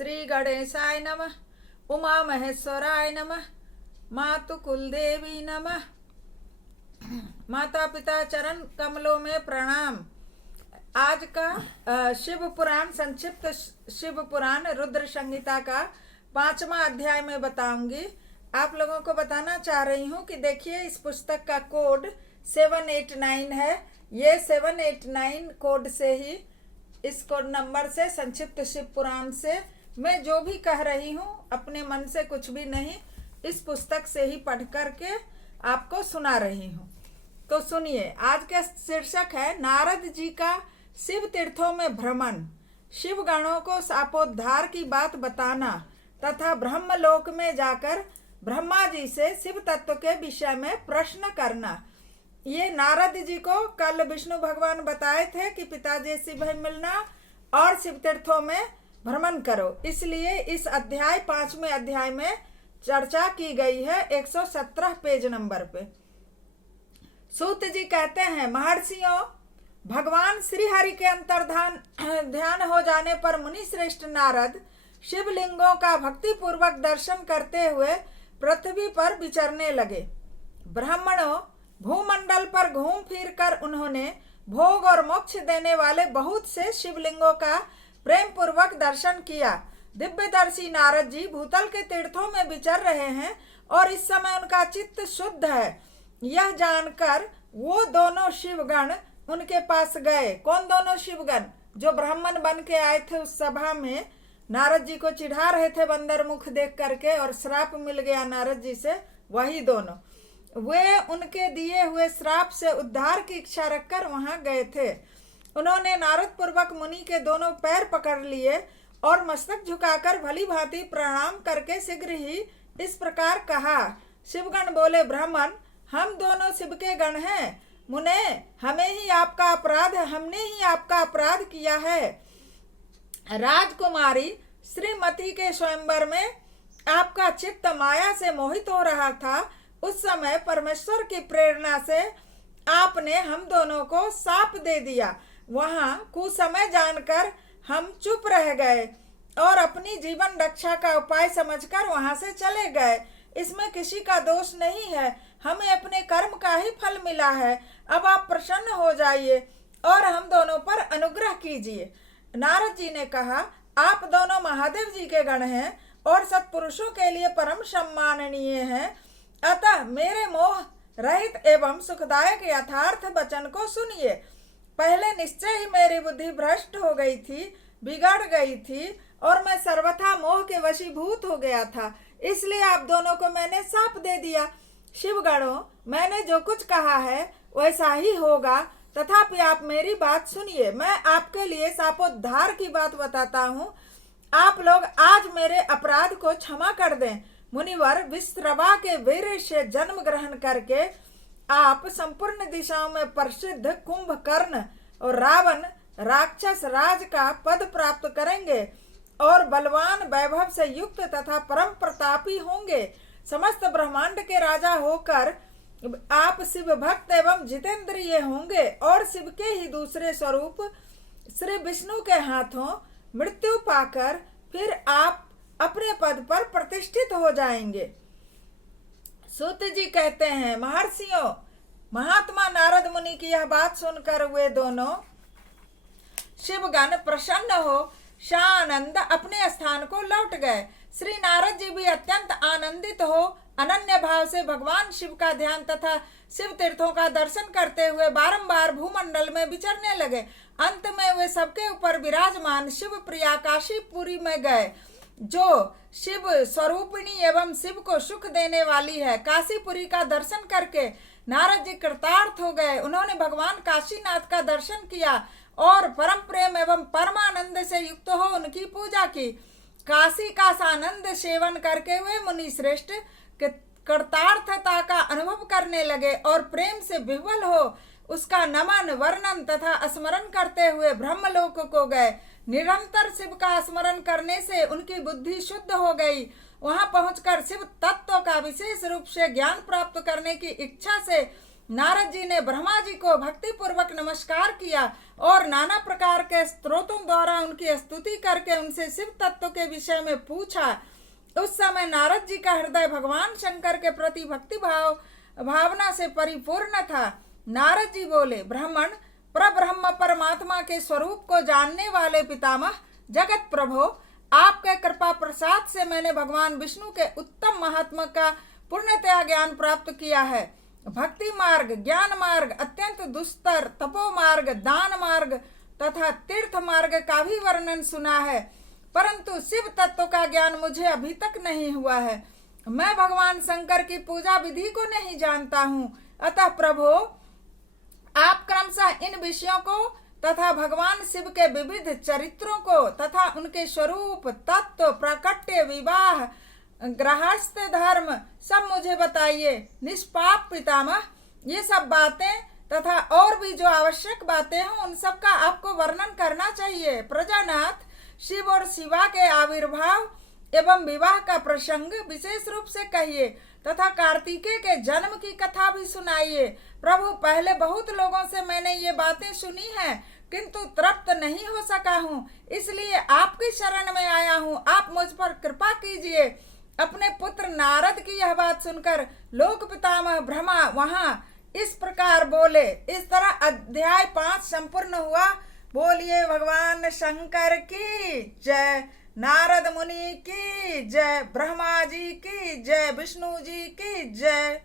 श्री गणेशाय नमः। उमा महेश्वराय नमः। मातु कुलदेवी नमः। माता पिता चरण कमलों में प्रणाम। आज का शिव पुराण, संक्षिप्त शिव पुराण रुद्र संहिता का 5वां अध्याय में बताऊंगी। आप लोगों को बताना चाह रही हूँ कि देखिए, इस पुस्तक का कोड 789 है। ये 789 कोड से ही, इस कोड नंबर से, संक्षिप्त शिव पुराण से मैं जो भी कह रही हूँ अपने मन से कुछ भी नहीं, इस पुस्तक से ही पढ़ करके आपको सुना रही हूँ। तो सुनिए, आज का शीर्षक है नारद जी का शिव तीर्थों में भ्रमण, शिव गणों को शापोद्धार की बात बताना तथा ब्रह्मलोक में जाकर ब्रह्मा जी से शिव तत्व के विषय में प्रश्न करना। ये नारद जी को कल विष्णु भगवान बताए थे कि पिताजी से भाई मिलना और शिव तीर्थों में भ्रमण करो, इसलिए इस अध्याय 5वें अध्याय में चर्चा की गई है 117 पेज नंबर पे। सूत जी कहते हैं, महर्षियों, भगवान श्री हरि के अंतर्धान ध्यान हो जाने पर मुनि श्रेष्ठ नारद शिवलिंगों का भक्ति पूर्वक दर्शन करते हुए पृथ्वी पर विचरने लगे। ब्राह्मणों, भूमंडल पर घूम फिर कर उन्होंने भोग और मोक्ष देने वाले बहुत से शिवलिंगों का प्रेम पूर्वक दर्शन किया। दिव्यदर्शी नारद जी भूतल के तीर्थों में विचर रहे हैं और इस समय उनका चित्त शुद्ध है। यह जानकर वो दोनों शिवगण उनके पास गए। कौन दोनों शिवगण? जो ब्राह्मण बन के आए थे उस सभा में, नारद जी को चिढ़ा रहे थे बंदर मुख देख करके और श्राप मिल गया नारद जी से, वही दोनों। वे उनके दिए हुए श्राप से उद्धार की इच्छा रखकर वहां गए थे। उन्होंने नारद पूर्वक मुनि के दोनों पैर पकड़ लिए और मस्तक झुकाकर भली भांति प्रणाम करके शीघ्र ही इस प्रकार कहा। शिवगण बोले, ब्राह्मण, हम दोनों शिव के गण हैं। मुने, हमने ही आपका अपराध किया है। राजकुमारी श्रीमती के स्वयंवर में आपका चित्त माया से मोहित हो रहा था। उस समय परमेश्वर की प्रेरणा से आपने हम दोनों को शाप दे दिया। वहां कुसमय जानकर हम चुप रह गए और अपनी जीवन रक्षा का उपाय समझकर वहां से चले गए। इसमें किसी का दोष नहीं है, हमें अपने कर्म का ही फल मिला है। अब आप प्रसन्न हो जाइए और हम दोनों पर अनुग्रह कीजिए। नारद जी ने कहा, आप दोनों महादेव जी के गण हैं और सत्पुरुषों के लिए परम सम्माननीय हैं। अतः मेरे मोह रहित एवं सुखदायक यथार्थ वचन को सुनिए। पहले निश्चय ही मेरी बुद्धि भ्रष्ट हो गई थी, बिगड़ गई थी और मैं सर्वथा मोह के वशीभूत हो गया था, इसलिए आप दोनों को मैंने शाप दे दिया। शिवगणों, मैंने जो कुछ कहा है वैसा ही होगा, तथापि आप मेरी बात सुनिए। मैं आपके लिए शापोद्धार की बात बताता हूँ। आप लोग आज मेरे अपराध को क्षमा कर दें। मुनिवर, विश्रवा के वीर से जन्म ग्रहण करके आप संपूर्ण दिशाओं में प्रसिद्ध कुंभकर्ण और रावण राक्षस राज का पद प्राप्त करेंगे और बलवान वैभव से युक्त तथा परम प्रतापी होंगे। समस्त ब्रह्मांड के राजा होकर आप शिव भक्त एवं जितेंद्रिय होंगे और शिव के ही दूसरे स्वरूप श्री विष्णु के हाथों मृत्यु पाकर फिर आप अपने पद पर प्रतिष्ठित हो जाएंगे। सूत जी कहते हैं, महर्षियों, महात्मा नारद मुनि की यह बात सुनकर वे दोनों शिवगण प्रसन्न हो सानंद अपने स्थान को लौट गए। श्री नारद जी भी अत्यंत आनंदित हो अनन्य भाव से भगवान शिव का ध्यान तथा शिव तीर्थों का दर्शन करते हुए बारंबार भूमंडल में विचरने लगे। अंत में वे सबके ऊपर विराजमान शिव प्रिया काशीपुरी में गए, जो शिव स्वरूपिणी एवं शिव को सुख देने वाली है। काशीपुरी का दर्शन करके नारद जी कृतार्थ हो गए। उन्होंने भगवान काशीनाथ का दर्शन किया और परम प्रेम एवं परमानंद से युक्त हो उनकी पूजा की। काशी का सानंद सेवन करके वे मुनि श्रेष्ठ कृतार्थता का अनुभव करने लगे और प्रेम से विह्वल हो उसका नमन, वर्णन तथा स्मरण करते हुए ब्रह्मलोक को गए। निरंतर शिव का स्मरण करने से उनकी बुद्धि शुद्ध हो गई। वहां पहुंचकर शिव तत्व का विशेष रूप से ज्ञान प्राप्त करने की इच्छा से नारद जी ने ब्रह्मा जी को भक्ति पूर्वक नमस्कार किया और नाना प्रकार के स्तोत्रों द्वारा उनकी स्तुति करके उनसे शिव तत्व के विषय में पूछा। उस समय नारद जी का हृदय भगवान शंकर के प्रति भक्ति भावना से परिपूर्ण था। नारद जी बोले, ब्राह्मण परब्रह्म परमात्मा के स्वरूप को जानने वाले पितामह जगत प्रभो, आपके कृपा प्रसाद से मैंने भगवान विष्णु के उत्तम महात्मा का पूर्णतया ज्ञान प्राप्त किया है। भक्ति मार्ग, ज्ञान मार्ग, अत्यंत दुस्तर, तपो मार्ग, दान मार्ग तथा तीर्थ मार्ग का भी वर्णन सुना है, परंतु शिव तत्व का ज्ञान मुझे अभी तक नहीं हुआ है। मैं भगवान शंकर की पूजा विधि को नहीं जानता हूँ। अतः प्रभु, आप क्रमशः इन विषयों को तथा भगवान शिव के विविध चरित्रों को तथा उनके स्वरूप, तत्व, प्राकट्य, विवाह, गृहस्थ धर्म सब मुझे बताइए। निष्पाप पितामह, ये सब बातें तथा और भी जो आवश्यक बातें हैं उन सब का आपको वर्णन करना चाहिए। प्रजानाथ, शिव और शिवा के आविर्भाव एवं विवाह का प्रसंग विशेष रूप से कहिए तथा कार्तिकेय के जन्म की कथा भी सुनाइए। प्रभु, पहले बहुत लोगों से मैंने ये बातें सुनी हैं, किंतु तृप्त नहीं हो सका हूँ, इसलिए आपकी शरण में आया हूँ। आप मुझ पर कृपा कीजिए। अपने पुत्र नारद की यह बात सुनकर लोक पितामह ब्रह्मा वहां इस प्रकार बोले। इस तरह अध्याय 5 संपूर्ण हुआ। बोलिए भगवान शंकर की जय, नारद मुनि की जय, ब्रह्मा जी की जय, विष्णु जी की जय।